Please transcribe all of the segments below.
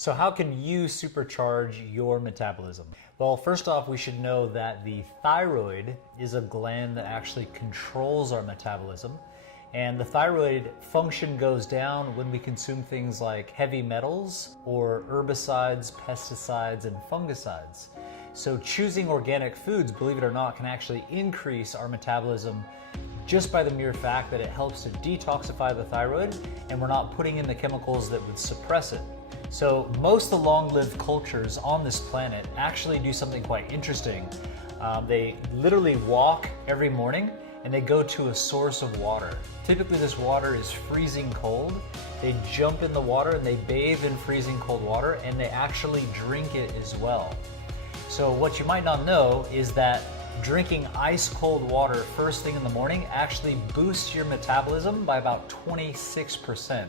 So how can you supercharge your metabolism? Well, first off, we should know that the thyroid is a gland that actually controls our metabolism. And the thyroid function goes down when we consume things like heavy metals or herbicides, pesticides, and fungicides. So choosing organic foods, believe it or not, can actually increase our metabolism just by the mere fact that it helps to detoxify the thyroid and we're not putting in the chemicals that would suppress it. So most of the long-lived cultures on this planet actually do something quite interesting. They literally walk every morning and they go to a source of water. Typically this water is freezing cold. They jump in the water and they bathe in freezing cold water and they actually drink it as well. So what you might not know is that drinking ice cold water first thing in the morning actually boosts your metabolism by about 26%,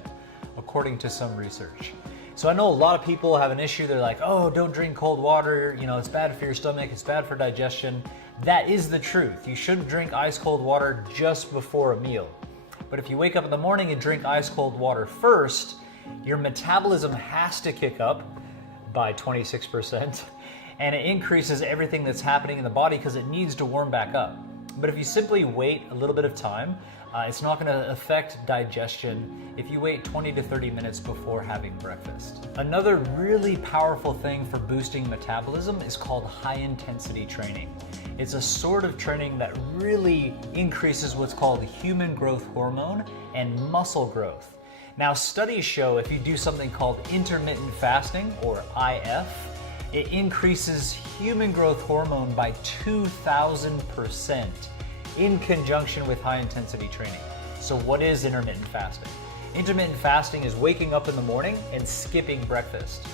according to some research. So I know a lot of people have an issue. They're like, oh, don't drink cold water. You know, it's bad for your stomach. It's bad for digestion. That is the truth. You shouldn't drink ice cold water just before a meal. But if you wake up in the morning and drink ice cold water first, your metabolism has to kick up by 26%. And it increases everything that's happening in the body because it needs to warm back up. But if you simply wait a little bit of time, it's not going to affect digestion if you wait 20 to 30 minutes before having breakfast. Another really powerful thing for boosting metabolism is called high-intensity training. It's a sort of training that really increases what's called human growth hormone and muscle growth. Now, studies show if you do something called intermittent fasting, or IF, it increases human growth hormone by 2,000% in conjunction with high-intensity training. So what is intermittent fasting? Intermittent fasting is waking up in the morning and skipping breakfast.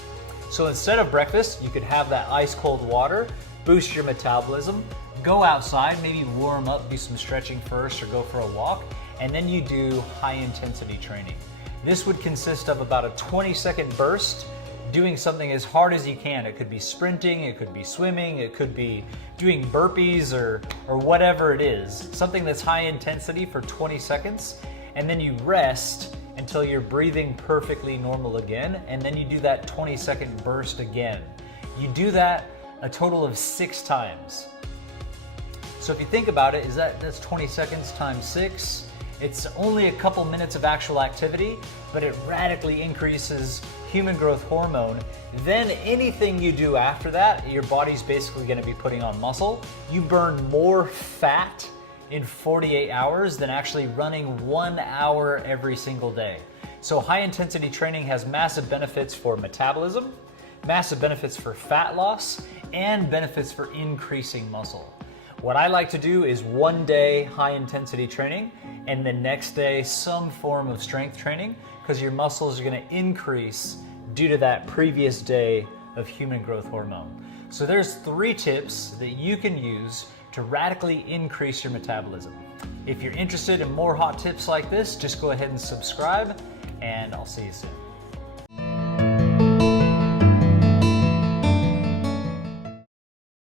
So instead of breakfast, you could have that ice-cold water, boost your metabolism, go outside, maybe warm up, do some stretching first or go for a walk, and then you do high-intensity training. This would consist of about a 20-second burst doing something as hard as you can. It could be sprinting, it could be swimming, it could be doing burpees or whatever it is. Something that's high intensity for 20 seconds, and then you rest until you're breathing perfectly normal again, and then you do that 20-second burst again. You do that a total of 6 times. So if you think about it, that's 20 seconds times 6. It's only a couple minutes of actual activity, but it radically increases human growth hormone. Then anything you do after that, your body's basically going to be putting on muscle. You burn more fat in 48 hours than actually running 1 hour every single day. So high intensity training has massive benefits for metabolism, massive benefits for fat loss, and benefits for increasing muscle. What I like to do is one day high intensity training and the next day some form of strength training, because your muscles are going to increase due to that previous day of human growth hormone. So there's 3 tips that you can use to radically increase your metabolism. If you're interested in more hot tips like this, just go ahead and subscribe, and I'll see you soon.